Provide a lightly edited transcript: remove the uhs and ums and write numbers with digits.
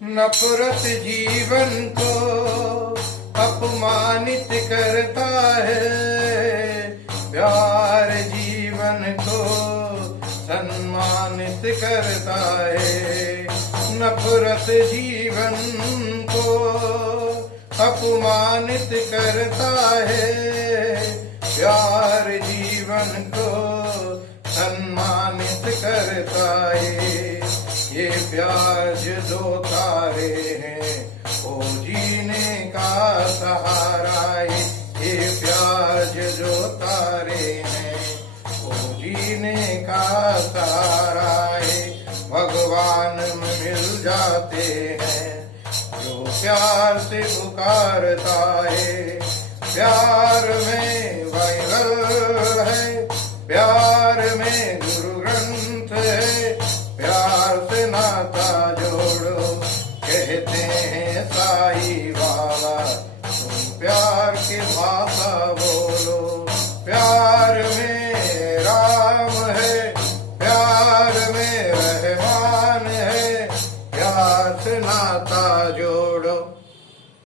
नफरत जीवन को अपमानित करता है, प्यार जीवन को सम्मानित करता है। नफरत जीवन को अपमानित करता है, प्यार जीवन को सम्मानित करता है। ये प्यार जो तारे हैं वो जीने का सहारा है। ये प्यार जो तारे हैं वो जीने का सहारा है। भगवान में मिल जाते हैं जो प्यार से पुकारता है। प्यार में बाइबल है, प्यार में गुरु ग्रंथ है, प्यार से नाता जोड़ो कहते हैं साई बाबा। तुम प्यार की भाषा बोलो, प्यार